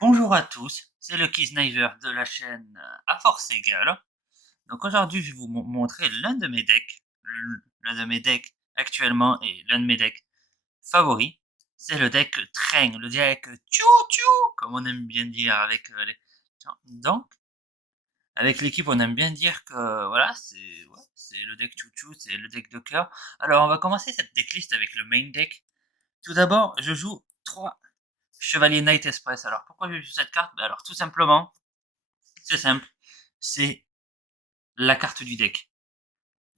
Bonjour à tous, c'est le Kiznaiver de la chaîne à force égale. Donc aujourd'hui, je vais vous montrer l'un de mes decks, l'un de mes decks actuellement et l'un de mes decks favoris. C'est le deck Train, le deck Tchou, comme on aime bien dire avec les. Donc, avec l'équipe, on aime bien dire que voilà, c'est le deck Chouchou, c'est le deck de cœur. Alors, on va commencer cette decklist avec le main deck. Tout d'abord, je joue 3 Chevalier Knight Express. Alors, pourquoi je joue cette carte? Alors, tout simplement, c'est simple, c'est la carte du deck.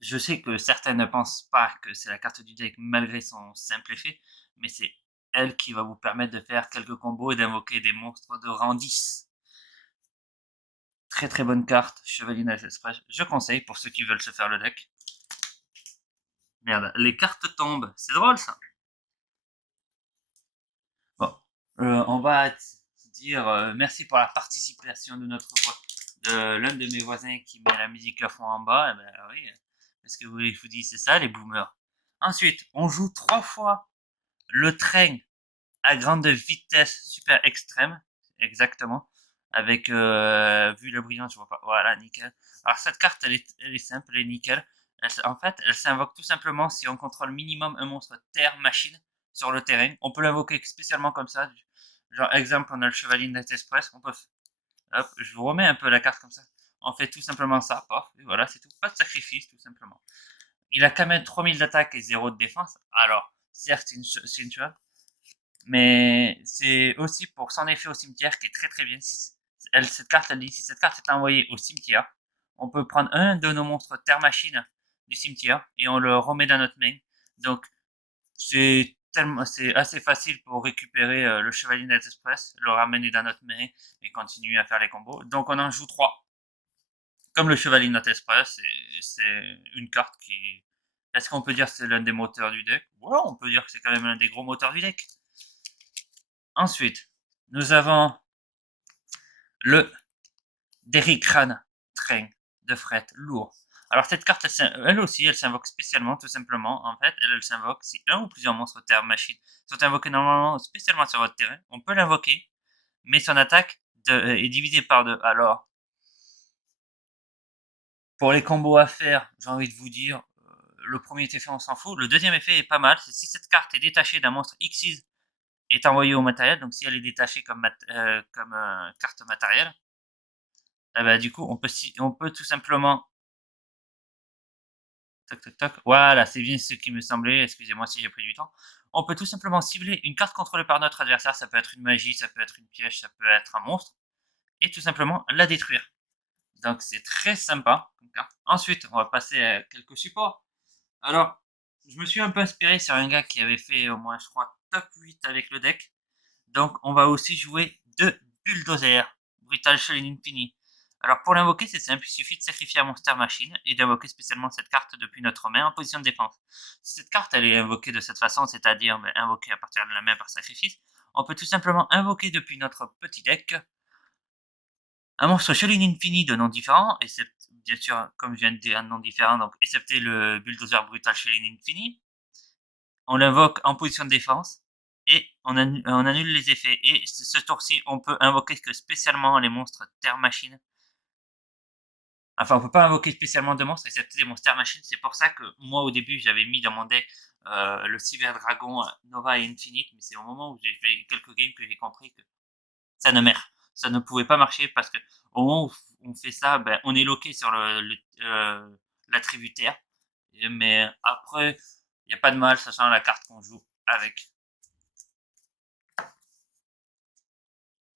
Je sais que certains ne pensent pas que c'est la carte du deck malgré son simple effet, mais c'est elle qui va vous permettre de faire quelques combos et d'invoquer des monstres de rang 10. Très très bonne carte, Chevalier Knight Express. Je conseille pour ceux qui veulent se faire le deck. Merde, les cartes tombent, c'est drôle ça. Bon, on va dire merci pour la participation de l'un de mes voisins qui met la musique à fond en bas. Eh ben oui, parce que je vous dis, c'est ça les boomers. Ensuite, on joue 3 fois le train à grande vitesse super extrême, exactement, avec vue le brillant, je vois pas. Voilà, nickel. Alors cette carte, elle est simple, elle est nickel. En fait, elle s'invoque tout simplement si on contrôle minimum un monstre terre-machine sur le terrain. On peut l'invoquer spécialement comme ça. Genre, exemple, on a le Chevalier Net Express. On peut. Hop, je vous remets un peu la carte comme ça. On fait tout simplement ça. Paf, et voilà, c'est tout. Pas de sacrifice, tout simplement. Il a quand même 3000 d'attaque et 0 de défense. Alors, certes, c'est une tuile, mais c'est aussi pour son effet au cimetière qui est très très bien. Si cette carte, elle dit si cette carte est envoyée au cimetière, on peut prendre un de nos monstres terre-machine du cimetière et on le remet dans notre main. Donc c'est assez facile pour récupérer le Chevalier Net Express, le ramener dans notre main et continuer à faire les combos. Donc on en joue 3. Comme le Chevalier Net Express, c'est une carte qui. Est-ce qu'on peut dire que c'est l'un des moteurs du deck? Ouais, on peut dire que c'est quand même l'un des gros moteurs du deck. Ensuite, nous avons le Derrickran Train de fret lourd. Alors cette carte, elle aussi, elle s'invoque spécialement, tout simplement. En fait, elle s'invoque si un ou plusieurs monstres terre machine sont invoqués normalement spécialement sur votre terrain. On peut l'invoquer, mais son attaque est divisée par 2. Alors, pour les combos à faire, j'ai envie de vous dire, le premier effet, on s'en fout. Le deuxième effet est pas mal. C'est si cette carte est détachée d'un monstre Xyz est envoyée au matériel, donc si elle est détachée comme carte matérielle, eh ben, du coup, on peut tout simplement. Toc, toc, toc. Voilà, c'est bien ce qui me semblait. Excusez-moi si j'ai pris du temps. On peut tout simplement cibler une carte contrôlée par notre adversaire. Ça peut être une magie, ça peut être une piège, ça peut être un monstre. Et tout simplement la détruire. Donc c'est très sympa comme carte. Ensuite, on va passer à quelques supports. Alors, je me suis un peu inspiré sur un gars qui avait fait au moins, je crois, top 8 avec le deck. Donc, on va aussi jouer 2 bulldozers. Brutal Shell Infini. Alors, pour l'invoquer, c'est simple. Il suffit de sacrifier un Monster Machine et d'invoquer spécialement cette carte depuis notre main en position de défense. Si cette carte elle est invoquée de cette façon, c'est-à-dire invoquée à partir de la main par sacrifice, on peut tout simplement invoquer depuis notre petit deck un monstre Shelling Infini de nom différent, et c'est bien sûr, comme je viens de dire, un nom différent, donc excepté le Bulldozer Brutal Shelling Infini. On l'invoque en position de défense et on annule les effets. Et ce tour-ci, on peut invoquer que spécialement les monstres terre-machine. Enfin, on peut pas invoquer spécialement de monstres, excepté des monstres terre-machine. C'est pour ça que moi, au début, j'avais mis dans mon deck le Cyber Dragon Nova et Infinite, mais c'est au moment où j'ai fait quelques games que j'ai compris que ça ne merde. Ça ne pouvait pas marcher parce que au moment où on fait ça, ben, on est loqué sur l'attributaire. Mais après, il n'y a pas de mal, sachant la carte qu'on joue avec.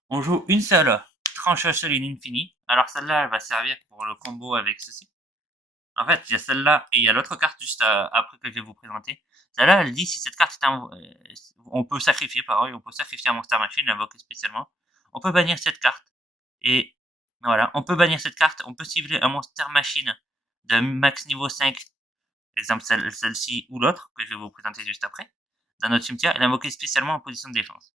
On joue une seule tranche Cheline Infini. Alors celle-là, elle va servir pour le combo avec ceci. En fait, il y a celle-là et il y a l'autre carte juste après que je vais vous présenter. Celle-là, elle dit si cette carte est on peut sacrifier, pareil, on peut sacrifier un Monster Machine, l'invoquer spécialement. On peut bannir cette carte. Et voilà, on peut bannir cette carte. On peut cibler un Monster Machine de max niveau 5, exemple celle-ci ou l'autre, que je vais vous présenter juste après, dans notre cimetière, et l'invoquer spécialement en position de défense.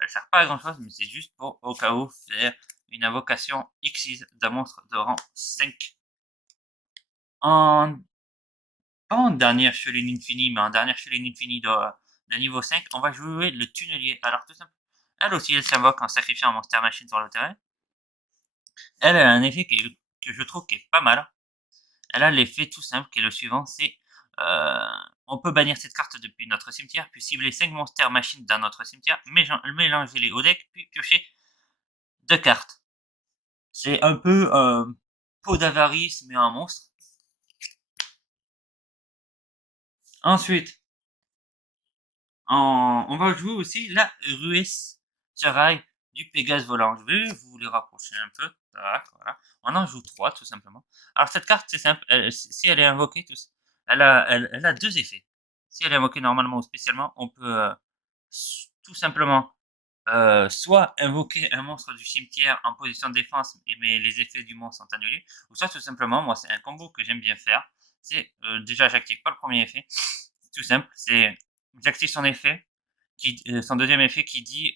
Elle sert pas à grand chose, mais c'est juste pour, au cas où, faire une invocation Xyz d'un monstre de rang 5. En, pas en dernière Cheline Infinie, mais en dernière Cheline Infinie de niveau 5, on va jouer le tunnelier. Alors tout simple, Elle aussi, elle s'invoque en sacrifiant un monster machine sur le terrain. Elle a un effet que je trouve qui est pas mal. Elle a l'effet tout simple qui est le suivant, c'est on peut bannir cette carte depuis notre cimetière, puis cibler 5 monsters machines dans notre cimetière, mélanger-les au deck, puis piocher 2 cartes. C'est un peu Pot d'avarice, mais un monstre. Ensuite, on va jouer aussi la Ruesse Tirail du Pégase volant. Je vais vous les rapprocher un peu. Tac, voilà. On en joue 3 tout simplement. Alors cette carte, c'est simple. Si elle est invoquée, elle a 2 effets. Si elle est invoquée normalement ou spécialement, on peut tout simplement soit invoquer un monstre du cimetière en position de défense, mais les effets du monstre sont annulés, ou soit tout simplement, moi c'est un combo que j'aime bien faire, c'est déjà j'active pas le premier effet, c'est tout simple, c'est j'active son effet, son deuxième effet qui dit,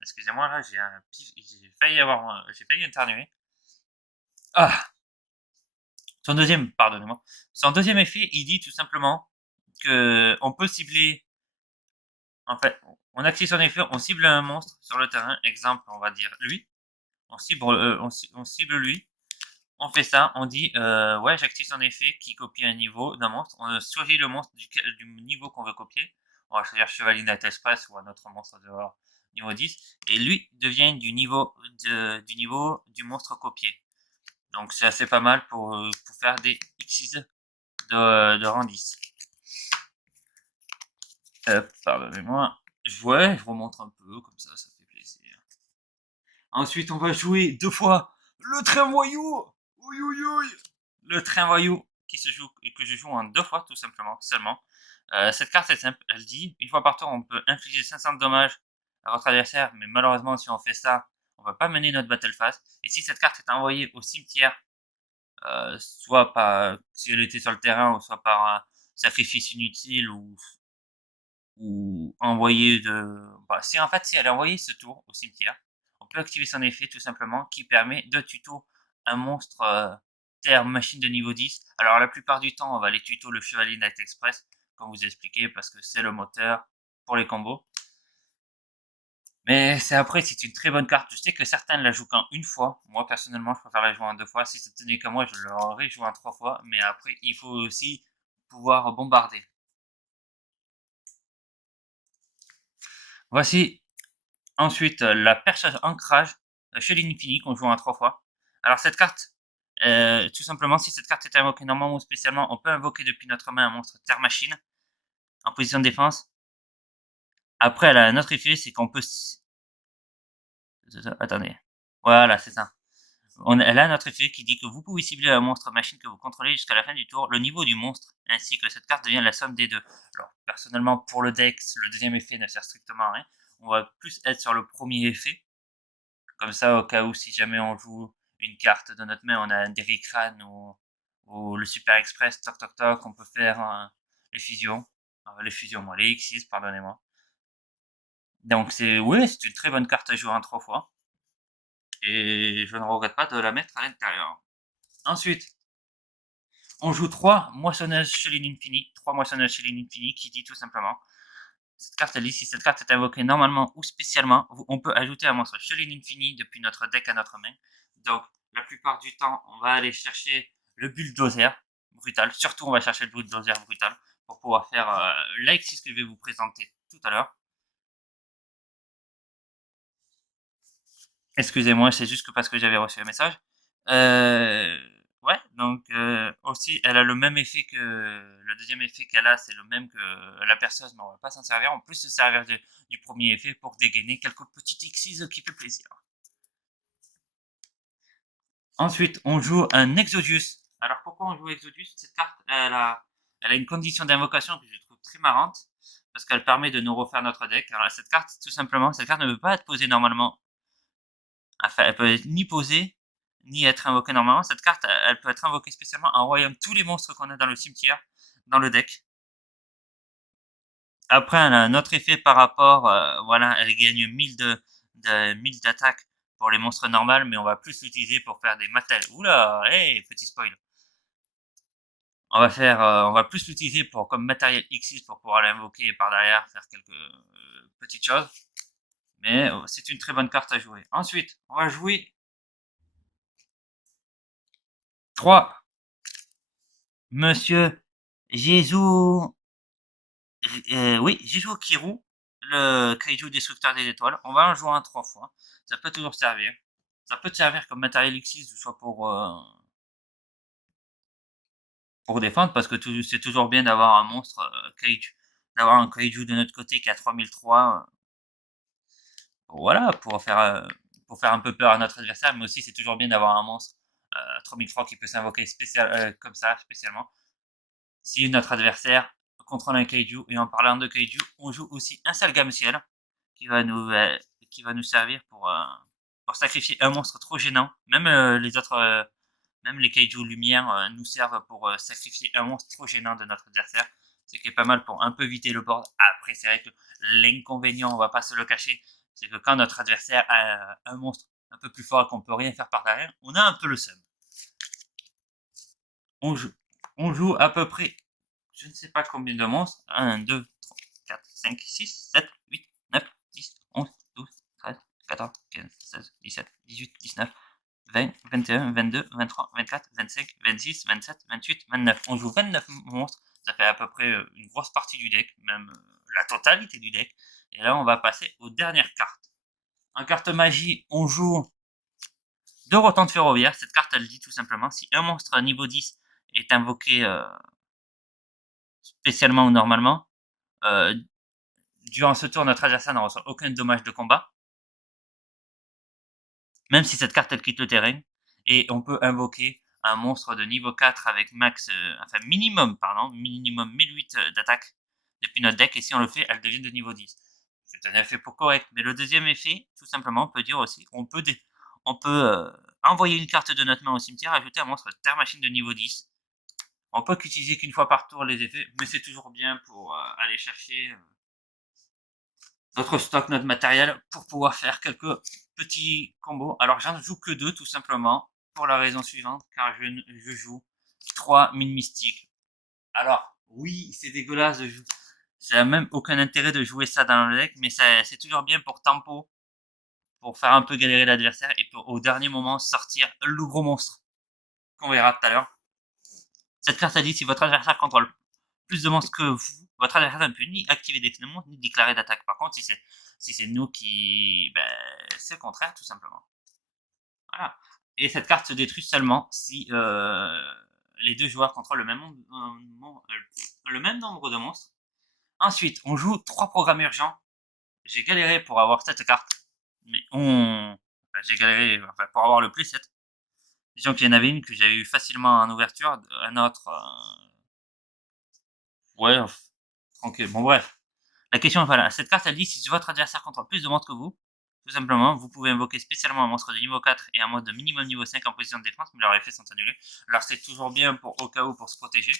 excusez-moi là, j'ai failli éternuer. Ah, pardonnez-moi, son deuxième effet, il dit tout simplement que on peut cibler, en fait, on active son effet, on cible un monstre sur le terrain, exemple, on va dire lui, on cible lui, on fait ça, on dit ouais, j'active son effet qui copie un niveau d'un monstre, on choisit le monstre du niveau qu'on veut copier, on va choisir Chevalier Night Express ou un autre monstre de niveau 10, et lui devient du niveau du monstre copié. Donc c'est assez pas mal pour faire des X de rang 10. Pardonnez-moi. Ouais, je remonte un peu, comme ça fait plaisir. Ensuite, on va jouer 2 fois le train voyou. Ouï, ouï, ouï. Le train voyou qui se joue et que je joue en 2 fois tout simplement, seulement. Cette carte est simple, elle dit une fois par tour on peut infliger 500 de dommages à votre adversaire, mais malheureusement si on fait ça, on va pas mener notre battle phase. Et si cette carte est envoyée au cimetière, soit par si elle était sur le terrain, ou soit par un sacrifice inutile ou envoyée de bah, si en fait si elle est envoyée ce tour au cimetière, on peut activer son effet tout simplement qui permet de tuto un monstre terre machine de niveau 10. Alors la plupart du temps on va les tuto le Chevalier Night Express comme vous expliqué parce que c'est le moteur pour les combos. Mais c'est une très bonne carte. Je sais que certains la jouent qu'en une fois. Moi personnellement je préfère la jouer en 2 fois. Si ça tenait qu'à moi je l'aurais joué en 3 fois. Mais après il faut aussi pouvoir bombarder. Voici ensuite, la perçage ancrage, chez l'Infini qu'on joue en 3 fois. Alors cette carte, tout simplement, si cette carte est invoquée normalement ou spécialement, on peut invoquer depuis notre main un monstre terre machine en position de défense. Après, elle a un autre effet, c'est qu'on peut attendez. Voilà, c'est ça. Elle a un autre effet qui dit que vous pouvez cibler un monstre machine que vous contrôlez jusqu'à la fin du tour. Le niveau du monstre ainsi que cette carte devient la somme des 2. Alors, personnellement, pour le dex, le deuxième effet ne sert strictement à rien. On va plus être sur le premier effet. Comme ça, au cas où, si jamais on joue une carte de notre main, on a un Derrickran ou le Super Express, toc toc toc, on peut faire les fusions. Moi, les X6, pardonnez-moi. Donc oui, c'est une très bonne carte à jouer en 3 fois. Et je ne regrette pas de la mettre à l'intérieur. Ensuite, on joue 3 moissonneuses Cheline Infini. 3 moissonneuses Cheline Infini qui dit tout simplement cette carte, elle dit si cette carte est invoquée normalement ou spécialement, on peut ajouter un monstre Cheline Infini depuis notre deck à notre main. Donc, la plupart du temps, on va aller chercher le bulldozer brutal. Surtout, on va chercher le bulldozer brutal pour pouvoir faire l'exercice que je vais vous présenter tout à l'heure. Excusez-moi, c'est juste que parce que j'avais reçu un message. Euh, ouais, donc aussi, elle a le même effet que le deuxième effet qu'elle a, c'est le même que la perceuse, mais on va pas s'en servir. On peut se servir du premier effet pour dégainer quelques petites X6 qui fait plaisir. Ensuite, on joue un Exodus. Alors pourquoi on joue Exodus? Cette carte, elle a une condition d'invocation que je trouve très marrante parce qu'elle permet de nous refaire notre deck. Alors cette carte, tout simplement, cette carte ne peut pas être posée normalement. Enfin, elle peut ni poser, ni être invoquée normalement. Cette carte, elle peut être invoquée spécialement en royaume tous les monstres qu'on a dans le cimetière, dans le deck. Après, elle a un autre effet par rapport, voilà, elle gagne 1000 d'attaque pour les monstres normales, mais on va plus l'utiliser pour faire des matériels. Oula, hey, petit spoil. On va plus l'utiliser comme matériel X6 pour pouvoir l'invoquer et par derrière faire quelques petites choses. Mais c'est une très bonne carte à jouer. Ensuite, on va jouer 3 Monsieur Jésus, oui, Jésus Kiru, le kaiju destructeur des étoiles. On va en jouer un 3 fois. Ça peut toujours servir. Ça peut te servir comme matériel X6, soit pour défendre, parce que c'est toujours bien d'avoir un monstre kaiju, d'avoir un kaiju de notre côté qui a 3003. Voilà, pour faire un peu peur à notre adversaire, mais aussi c'est toujours bien d'avoir un monstre 3003 qui peut s'invoquer comme ça, spécialement. Si notre adversaire contrôle un kaiju, et en parlant de kaiju, on joue aussi un Salgam Ciel qui va nous servir pour sacrifier un monstre trop gênant. Même les autres, même les kaiju lumière nous servent pour sacrifier un monstre trop gênant de notre adversaire. Ce qui est pas mal pour un peu éviter le board. Après, c'est vrai que l'inconvénient, on va pas se le cacher, c'est que quand notre adversaire a un monstre un peu plus fort et qu'on peut rien faire par derrière, on a un peu le seum. On joue, on joue à peu près, je ne sais pas combien de monstres. 1, 2, 3, 4, 5, 6, 7, 8, 9, 10, 11, 12, 13, 14, 15, 16, 17, 18, 19, 20, 21, 22, 23, 24, 25, 26, 27, 28, 29. On joue 29 monstres. Ça fait à peu près une grosse partie du deck, même la totalité du deck. Et là, on va passer aux dernières cartes. En carte magie, on joue 2 rotants de ferroviaire. Cette carte, elle dit tout simplement, si un monstre niveau 10 est invoqué spécialement ou normalement, durant ce tour, notre adversaire ne reçoit aucun dommage de combat, même si cette carte elle quitte le terrain, et on peut invoquer un monstre de niveau 4 avec minimum 1008 d'attaque depuis notre deck, et si on le fait, elle devient de niveau 10. C'est un effet pour correct, mais le deuxième effet, tout simplement, on peut dire aussi, on peut envoyer une carte de notre main au cimetière, ajouter un monstre Terre Machine de niveau 10. On peut qu'utiliser qu'une fois par tour les effets, mais c'est toujours bien pour aller chercher notre stock, notre matériel, pour pouvoir faire quelques petits combos. Alors j'en joue que 2 tout simplement, pour la raison suivante, car je joue 3 mines mystiques. Alors oui, c'est dégueulasse de jouer, ça n'a même aucun intérêt de jouer ça dans le deck, mais c'est toujours bien pour tempo, pour faire un peu galérer l'adversaire, et pour au dernier moment sortir le gros monstre qu'on verra tout à l'heure. Cette carte a dit, si votre adversaire contrôle plus de monstres que vous, votre adversaire ne peut ni activer des monstres ni déclarer d'attaque. Par contre, si c'est nous qui, c'est le contraire tout simplement. Voilà. Et cette carte se détruit seulement si les deux joueurs contrôlent le même nombre de monstres. Ensuite, on joue 3 programmes urgents. J'ai galéré pour avoir cette carte, mais j'ai galéré pour avoir le playset. Disons qu'il y en avait une que j'avais eu facilement en ouverture, un autre, ouais, tranquille. Bon bref. La question, voilà, cette carte elle dit, si votre adversaire contrôle plus de monstres que vous, tout simplement, vous pouvez invoquer spécialement un monstre de niveau 4 et un monstre de minimum niveau 5 en position de défense, mais leurs effets sont annulés. Alors c'est toujours bien pour au cas où, pour se protéger.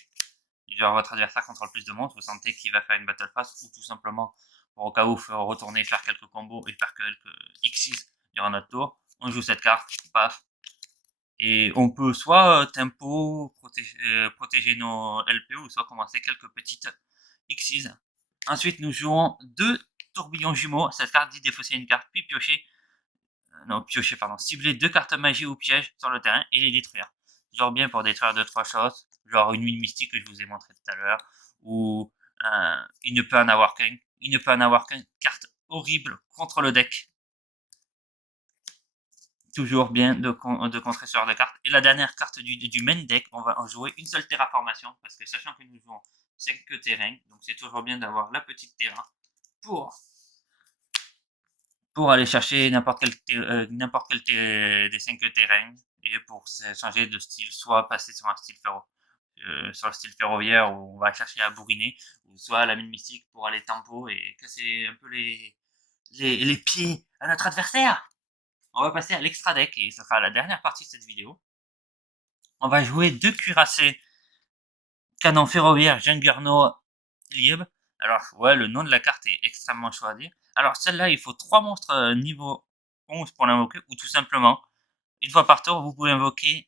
Genre votre adversaire contrôle plus de monstres, vous sentez qu'il va faire une battle pass, ou tout simplement pour au cas où retourner, faire quelques combos et faire quelques X6 durant notre tour. On joue cette carte, paf. Et on peut soit tempo, protéger nos LP, ou soit commencer quelques petites X6. Ensuite, nous jouons 2 tourbillons jumeaux. Cette carte dit défausser une carte, puis cibler 2 cartes magie ou pièges sur le terrain et les détruire. Genre bien pour détruire 2-3 choses, genre une mine mystique que je vous ai montré tout à l'heure, ou il ne peut en avoir qu'un. Il ne peut en avoir qu'une carte horrible contre le deck. Toujours bien de contrer ce genre de carte. Et la dernière carte du main deck, on va en jouer une seule terraformation, parce que sachant que nous jouons 5 terrains, donc c'est toujours bien d'avoir la petite terrain pour aller chercher n'importe quel des 5 terrains, et pour changer de style, soit passer sur un style sur le style ferroviaire où on va chercher à bourriner, ou soit la mine mystique pour aller tempo et casser un peu les pieds à notre adversaire. On va passer à l'extra deck, et ce sera la dernière partie de cette vidéo. On va jouer 2 cuirassés canon ferroviaire Jungurno Lieb. Alors ouais, le nom de la carte est extrêmement chaud à dire. Alors celle-là, il faut 3 monstres niveau 11 pour l'invoquer, ou tout simplement, une fois par tour, vous pouvez invoquer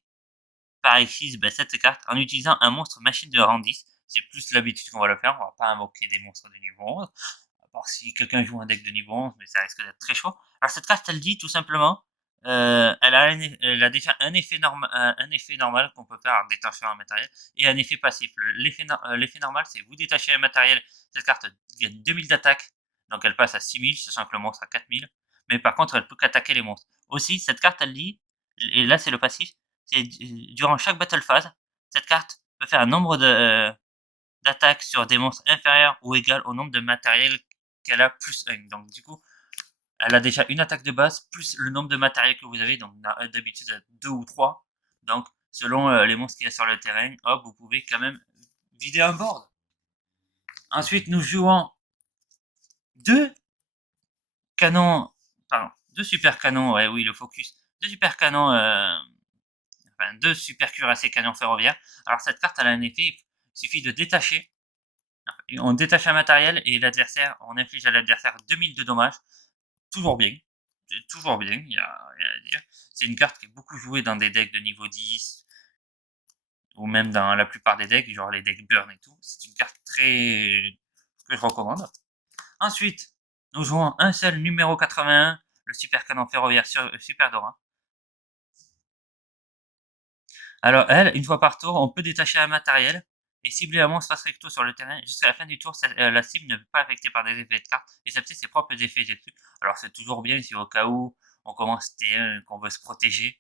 par ici cette carte en utilisant un monstre machine de rang 10. C'est plus l'habitude qu'on va le faire, on va pas invoquer des monstres de niveau 11. part si quelqu'un joue un deck de niveau 11, mais ça risque d'être très chaud. Alors cette carte, elle dit tout simplement, elle a déjà un effet normal qu'on peut faire en détachant un matériel et un effet passif. L'effet normal, c'est vous détachez un matériel, cette carte gagne 2000 d'attaque, donc elle passe à 6000, sachant que le monstre a 4000. Mais par contre, elle peut qu'attaquer les monstres. Aussi, cette carte, elle dit, et là c'est le passif, c'est durant chaque battle phase, cette carte peut faire un nombre d'attaques sur des monstres inférieur ou égal au nombre de matériel qu'elle a plus 1. Donc du coup, elle a déjà une attaque de base plus le nombre de matériel que vous avez. Donc d'habitude 2 ou 3. Donc selon les monstres qu'il y a sur le terrain, hop, vous pouvez quand même vider un board. Ensuite, nous jouons deux canons, pardon, deux super canons, ouais, oui, le focus, deux super canons, enfin deux super cuirassés canons ferroviaires. Alors cette carte, elle a un effet, il suffit de détacher. On détache un matériel et l'adversaire, on inflige à l'adversaire 2000 de dommages. Toujours bien. C'est toujours bien, il y a rien à dire. C'est une carte qui est beaucoup jouée dans des decks de niveau 10 ou même dans la plupart des decks, genre les decks burn et tout. C'est une carte très que je recommande. Ensuite, nous jouons un seul numéro 81, le super canon ferroviaire Super Dora. Alors elle, une fois par tour, on peut détacher un matériel et cibler un monstre face recto sur le terrain. Jusqu'à la fin du tour, la cible ne peut pas affecter par des effets de carte, excepté ses propres effets dessus. Alors c'est toujours bien si au cas où on commence T1 qu'on veut se protéger.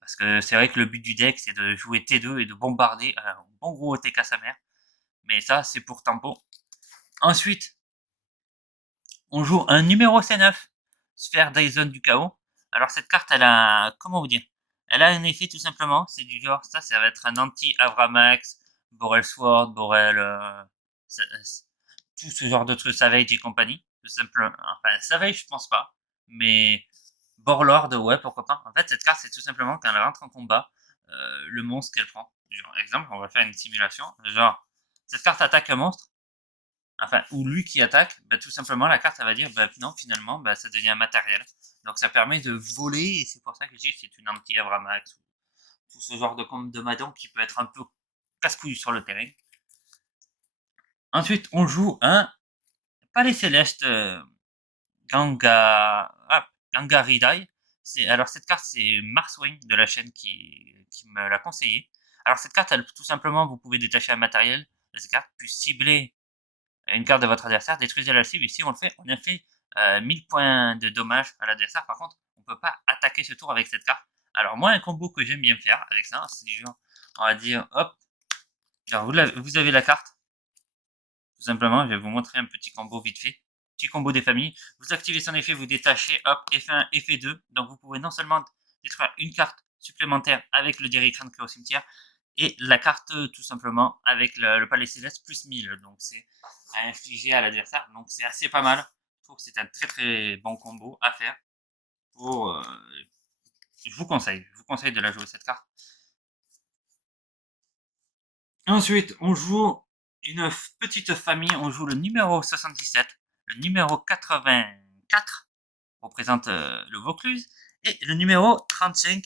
Parce que c'est vrai que le but du deck, c'est de jouer T2 et de bombarder un bon gros OTK sa mère. Mais ça, c'est pour tempo. Ensuite, on joue un numéro C9, Sphère Dyson du chaos. Alors cette carte, elle a, comment vous dire, elle a un effet tout simplement, c'est du genre, ça va être un anti-Avramax, Borel Sword, Borel, tout ce genre de trucs, Savage et compagnie, tout simplement. Enfin, Savage, je pense pas, mais Borlord, ouais, pourquoi pas. En fait, cette carte, c'est tout simplement quand elle rentre en combat, le monstre qu'elle prend. Genre, exemple, on va faire une simulation, genre, cette carte attaque un monstre, enfin, ou lui qui attaque, bah, tout simplement, la carte, elle va dire, bah, non, finalement, bah, ça devient un matériel. Donc, ça permet de voler, et c'est pour ça que je dis que c'est une anti-Avramax, ou tout ce genre de madon qui peut être un peu casse-couille sur le terrain. Ensuite, on joue un Palais Céleste Gangaridai. Alors, cette carte, c'est Mars Wayne de la chaîne qui me l'a conseillé. Alors, cette carte, elle, tout simplement, vous pouvez détacher un matériel de cette carte, puis cibler une carte de votre adversaire, détruisez la cible. Ici, on le fait, on a fait 1000 points de dommages à l'adversaire. Par contre, on ne peut pas attaquer ce tour avec cette carte. Alors, moi, un combo que j'aime bien faire avec ça, c'est du genre, on va dire, hop. Alors, vous avez la carte. Tout simplement, je vais vous montrer un petit combo vite fait. Petit combo des familles. Vous activez son effet, vous détachez, hop, effet 1, effet 2. Donc, vous pouvez non seulement détruire une carte supplémentaire avec le Derrick Rand qui est au cimetière, et la carte tout simplement avec le palais céleste plus 1000. Donc c'est à infliger à l'adversaire. Donc c'est assez pas mal. Je trouve que c'est un très très bon combo à faire. Pour, je vous conseille de la jouer cette carte. Ensuite, on joue une petite famille. On joue le numéro 77, le numéro 84 représente le Vaucluse et le numéro 35.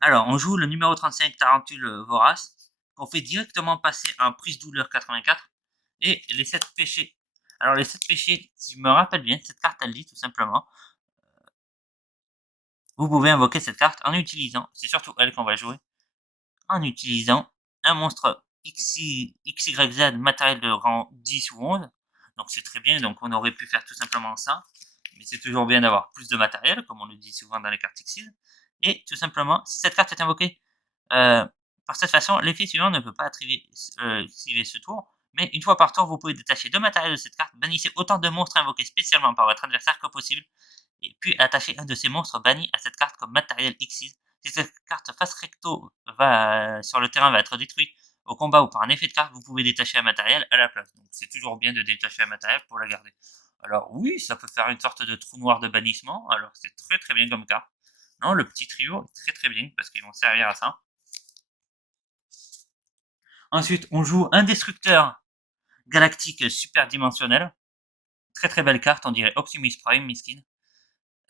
Alors, on joue le numéro 35 Tarentule Vorace, qu'on fait directement passer en prise douleur 84, et les 7 péchés. Alors, les 7 péchés, si je me rappelle bien, cette carte, elle dit tout simplement, vous pouvez invoquer cette carte en utilisant, c'est surtout elle qu'on va jouer, en utilisant un monstre XYZ matériel de rang 10 ou 11. Donc, c'est très bien, donc on aurait pu faire tout simplement ça, mais c'est toujours bien d'avoir plus de matériel, comme on le dit souvent dans les cartes Xyz. Et tout simplement, si cette carte est invoquée par cette façon, l'effet suivant ne peut pas activer ce tour, mais une fois par tour, vous pouvez détacher 2 matériels de cette carte, bannissez autant de monstres invoqués spécialement par votre adversaire que possible, et puis attacher un de ces monstres bannis à cette carte comme matériel Xyz. Si cette carte face recto sur le terrain va être détruite au combat ou par un effet de carte, vous pouvez détacher un matériel à la place. Donc c'est toujours bien de détacher un matériel pour la garder. Alors oui, ça peut faire une sorte de trou noir de bannissement, alors c'est très très bien comme carte. Non, le petit trio est très très bien parce qu'ils vont servir à ça. Ensuite, on joue un destructeur galactique superdimensionnel. Très très belle carte, on dirait Optimus Prime, miskin.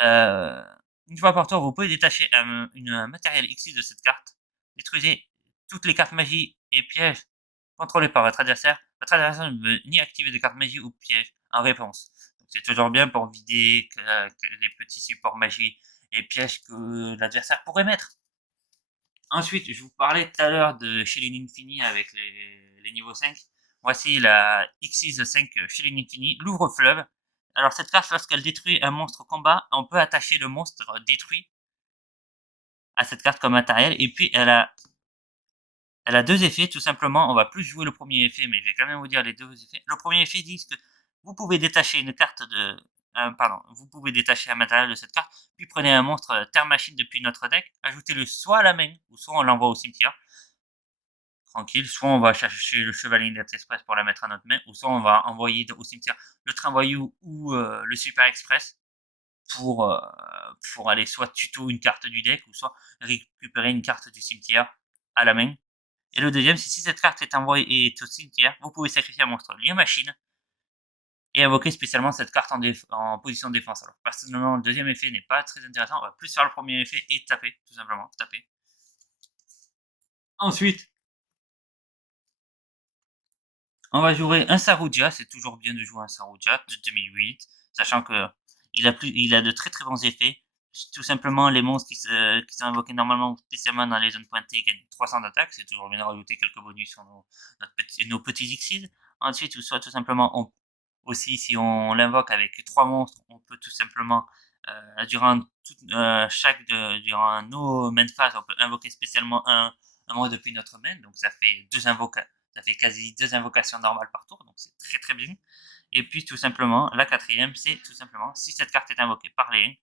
Une fois par tour, vous pouvez détacher un matériel X de cette carte. Détruisez toutes les cartes magie et pièges contrôlées par votre adversaire. Votre adversaire ne veut ni activer de cartes magie ou pièges en réponse. C'est toujours bien pour vider les petits supports magie et pièges que l'adversaire pourrait mettre. Ensuite, je vous parlais tout à l'heure de Shilling Infini avec les niveaux 5. Voici la Xyz 5 Shilling Infini, l'ouvre-fleuve. Alors cette carte, lorsqu'elle détruit un monstre au combat, on peut attacher le monstre détruit à cette carte comme matériel. Et puis elle a deux effets, tout simplement. On va plus jouer le premier effet, mais je vais quand même vous dire les deux effets. Le premier effet dit que vous pouvez détacher une carte de... vous pouvez détacher un matériel de cette carte, puis prenez un monstre Terre Machine depuis notre deck, ajoutez-le soit à la main, ou soit on l'envoie au cimetière. Tranquille, soit on va chercher le Chevalier d'Être Express pour la mettre à notre main, ou soit on va envoyer au cimetière le Train Voyou ou le Super Express pour, euh, pour aller soit tuto une carte du deck, ou soit récupérer une carte du cimetière à la main. Et le deuxième, c'est si cette carte est envoyée est au cimetière, vous pouvez sacrifier un monstre lié machine et invoquer spécialement cette carte en position de défense. Alors personnellement, le deuxième effet n'est pas très intéressant, on va plus faire le premier effet et taper, tout simplement, taper. Ensuite, on va jouer un Saroudia, c'est toujours bien de jouer un Saroudia de 2008, sachant que il a de très très bons effets. Tout simplement, les monstres qui sont invoqués normalement, spécialement dans les zones pointées, gagnent 300 d'attaque. C'est toujours bien de rajouter quelques bonus sur nos petits Xyz. Ensuite, ou soit tout simplement, aussi si on l'invoque avec 3 monstres, on peut tout simplement, durant nos main phases, on peut invoquer spécialement un monstre depuis notre main. Donc ça fait ça fait quasi 2 invocations normales par tour, donc c'est très très bien. Et puis tout simplement, la quatrième, c'est tout simplement, si cette carte est invoquée par les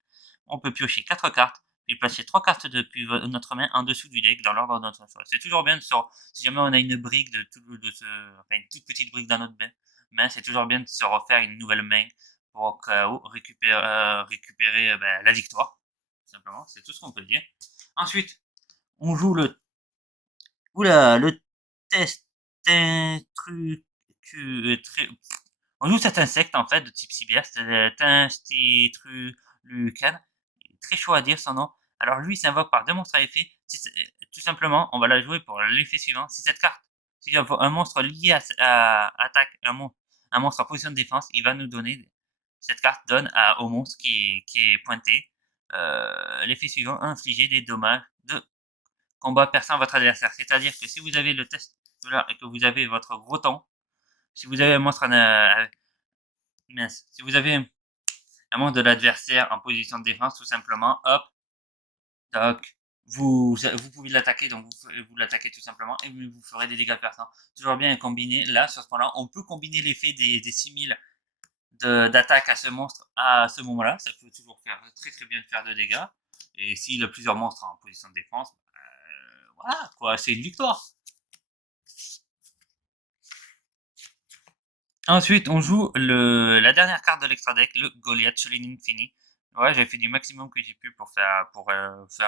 on peut piocher 4 cartes, puis placer 3 cartes depuis notre main en dessous du deck dans l'ordre de notre choix. C'est toujours bien si jamais on a une brique enfin une toute petite brique dans notre main, c'est toujours bien de se refaire une nouvelle main pour récupérer la victoire. Tout simplement, c'est tout ce qu'on peut dire. Ensuite, on joue le test truc on joue cet insecte en fait de type cyber, c'est Tinstitulucan. Très chaud à dire son nom. Alors lui, il s'invoque par deux monstres à effet. Tout simplement, on va la jouer pour l'effet suivant. Si cette carte, si y a un monstre lié à attaque, un monstre en position de défense, il va nous donner, cette carte donne au monstre qui est pointé l'effet suivant, infliger des dommages de combat perçant votre adversaire. C'est-à-dire que si vous avez le test et que vous avez votre gros temps, si vous avez un monstre mince, si vous avez un monstre de l'adversaire en position de défense, tout simplement, hop, toc, vous pouvez l'attaquer, donc vous l'attaquez tout simplement et vous ferez des dégâts perçants. Toujours bien combiner, là, sur ce point-là, on peut combiner l'effet des 6000 d'attaque à ce monstre à ce moment-là. Ça peut toujours faire très très bien faire de dégâts. Et s'il a plusieurs monstres en position de défense, voilà, quoi, c'est une victoire. Ensuite, on joue la dernière carte de l'extra deck, le Goliath Chilling Infini. Ouais, j'ai fait du maximum que j'ai pu pour faire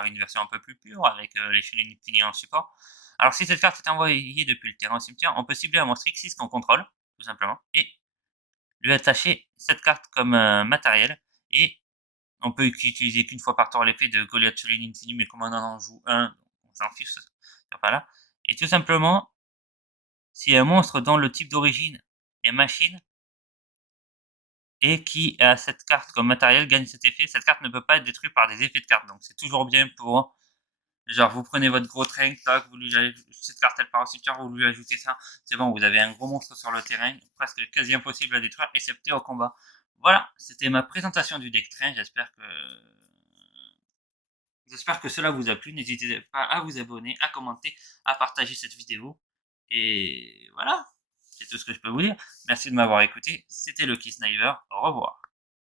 une version un peu plus pure avec les Chilling Infini en support. Alors, si cette carte est envoyée depuis le terrain au cimetière, on peut cibler un monstre X6 qu'on contrôle, tout simplement, et lui attacher cette carte comme matériel. Et on peut utiliser qu'une fois par tour l'effet de Goliath Chilling Infini, mais comme on en joue un, on s'en fiche, ça sert pas là. Et tout simplement, si un monstre dont le type d'origine est machine, et qui a cette carte comme matériel gagne cet effet. Cette carte ne peut pas être détruite par des effets de carte. Donc c'est toujours bien pour, genre vous prenez votre gros train, toc, cette carte elle part au cimetière, vous lui ajoutez ça, c'est bon, vous avez un gros monstre sur le terrain, presque quasi impossible à détruire, excepté au combat. Voilà, c'était ma présentation du deck train, j'espère que cela vous a plu, n'hésitez pas à vous abonner, à commenter, à partager cette vidéo, et voilà, c'est tout ce que je peux vous dire. Merci de m'avoir écouté, c'était Lucky Sniper, au revoir.